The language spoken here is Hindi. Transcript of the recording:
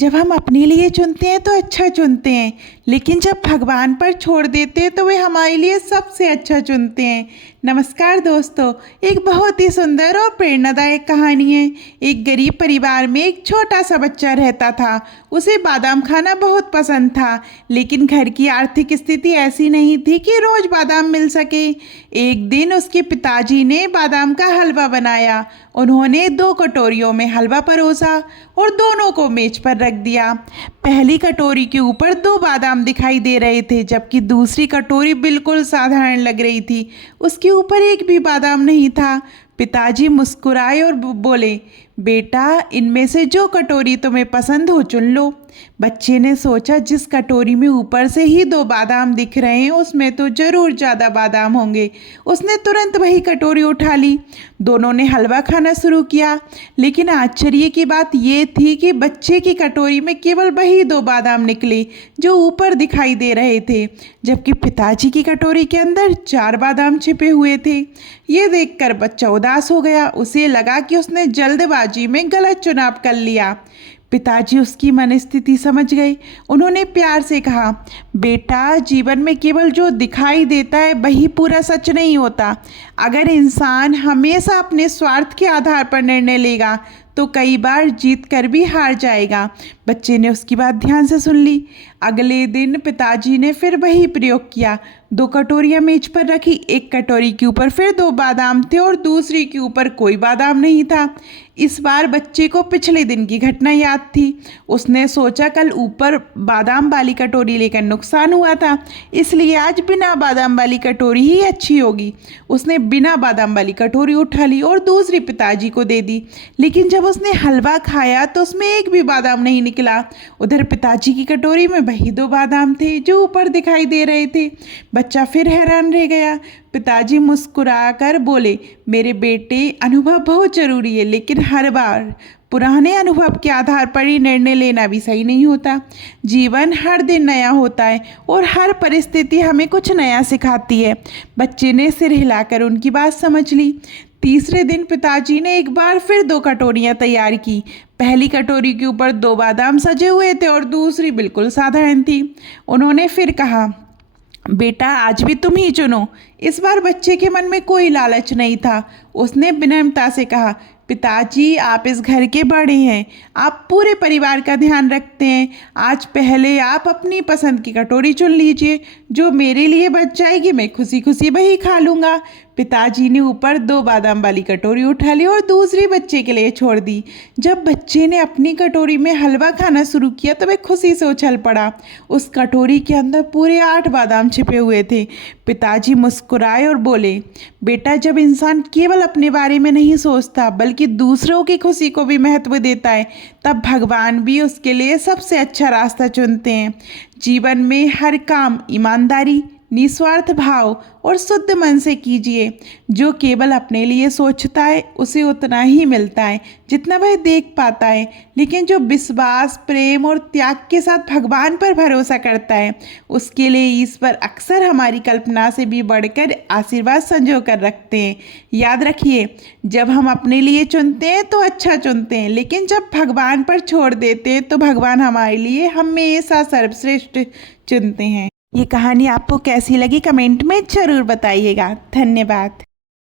जब हम अपने लिए चुनते हैं तो अच्छा चुनते हैं, लेकिन जब भगवान पर छोड़ देते हैं तो वे हमारे लिए सबसे अच्छा चुनते हैं। नमस्कार दोस्तों, एक बहुत ही सुंदर और प्रेरणादायक कहानी है। एक गरीब परिवार में एक छोटा सा बच्चा रहता था। उसे बादाम खाना बहुत पसंद था, लेकिन घर की आर्थिक स्थिति ऐसी नहीं थी कि रोज बादाम मिल सके। एक दिन उसके पिताजी ने बादाम का हलवा बनाया। उन्होंने 2 कटोरियों में हलवा परोसा और दोनों को मेज पर रख दिया। पहली कटोरी के ऊपर 2 बादाम दिखाई दे रहे थे, जबकि दूसरी कटोरी बिल्कुल साधारण लग रही थी। उसके ऊपर एक भी बादाम नहीं था। पिताजी मुस्कुराए और बोले, बेटा, इनमें से जो कटोरी तुम्हें पसंद हो चुन लो। बच्चे ने सोचा, जिस कटोरी में ऊपर से ही 2 बादाम दिख रहे हैं उसमें तो जरूर ज़्यादा बादाम होंगे। उसने तुरंत वही कटोरी उठा ली। दोनों ने हलवा खाना शुरू किया, लेकिन आश्चर्य की बात ये थी कि बच्चे की कटोरी में केवल वही 2 बादाम निकले जो ऊपर दिखाई दे रहे थे, जबकि पिताजी की कटोरी के अंदर 4 बादाम छिपे हुए थे। ये देखकर बच्चा उदास हो गया। उसे लगा कि उसने जल्दबाजी में गलत चुनाव कर लिया। पिताजी उसकी मनस्थिति समझ गए। उन्होंने प्यार से कहा, बेटा, जीवन में केवल जो दिखाई देता है वही पूरा सच नहीं होता। अगर इंसान हमेशा अपने स्वार्थ के आधार पर निर्णय लेगा तो कई बार जीत कर भी हार जाएगा। बच्चे ने उसकी बात ध्यान से सुन ली। अगले दिन पिताजी ने फिर वही प्रयोग किया। 2 कटोरियां मेज पर रखी। एक कटोरी के ऊपर फिर 2 बादाम थे और दूसरी के ऊपर कोई बादाम नहीं था। इस बार बच्चे को पिछले दिन की घटना याद थी। उसने सोचा, कल ऊपर बादाम वाली कटोरी लेकर नुकसान हुआ था, इसलिए आज बिना बादाम वाली कटोरी ही अच्छी होगी। उसने बिना बादाम वाली कटोरी उठा ली और दूसरी पिताजी को दे दी। लेकिन जब उसने हलवा खाया तो उसमें एक भी बादाम नहीं निकला। उधर पिताजी की कटोरी में वही 2 बादाम थे जो ऊपर दिखाई दे रहे थे। बच्चा फिर हैरान रह गया। पिताजी मुस्कुराकर बोले, मेरे बेटे, अनुभव बहुत जरूरी है, लेकिन हर बार पुराने अनुभव के आधार पर ही निर्णय लेना भी सही नहीं होता। जीवन हर दिन नया होता है और हर परिस्थिति हमें कुछ नया सिखाती है। बच्चे ने सिर हिलाकर उनकी बात समझ ली। तीसरे दिन पिताजी ने एक बार फिर 2 कटोरियां तैयार की। पहली कटोरी के ऊपर 2 बादाम सजे हुए थे और दूसरी बिल्कुल साधारण थी। उन्होंने फिर कहा, बेटा, आज भी तुम ही चुनो। इस बार बच्चे के मन में कोई लालच नहीं था। उसने विनम्रता से कहा, पिताजी, आप इस घर के बड़े हैं, आप पूरे परिवार का ध्यान रखते हैं। आज पहले आप अपनी पसंद की कटोरी चुन लीजिए। जो मेरे लिए बच जाएगी मैं खुशी खुशी वही खा लूँगा। पिताजी ने ऊपर 2 बादाम वाली कटोरी उठा ली और दूसरी बच्चे के लिए छोड़ दी। जब बच्चे ने अपनी कटोरी में हलवा खाना शुरू किया तो वह खुशी से उछल पड़ा। उस कटोरी के अंदर पूरे 8 बादाम छिपे हुए थे। पिताजी मुस्कुराए और बोले, बेटा, जब इंसान केवल अपने बारे में नहीं सोचता बल्कि दूसरों की खुशी को भी महत्व देता है, तब भगवान भी उसके लिए सबसे अच्छा रास्ता चुनते हैं। जीवन में हर काम ईमानदारी, निस्वार्थ भाव और शुद्ध मन से कीजिए। जो केवल अपने लिए सोचता है उसे उतना ही मिलता है जितना वह देख पाता है, लेकिन जो विश्वास, प्रेम और त्याग के साथ भगवान पर भरोसा करता है उसके लिए ईश्वर अक्सर हमारी कल्पना से भी बढ़कर आशीर्वाद संजो कर रखते हैं। याद रखिए, जब हम अपने लिए चुनते हैं तो अच्छा चुनते हैं, लेकिन जब भगवान पर छोड़ देते हैं तो भगवान हमारे लिए हमेशा सर्वश्रेष्ठ चुनते हैं। ये कहानी आपको कैसी लगी कमेंट में ज़रूर बताइएगा। धन्यवाद।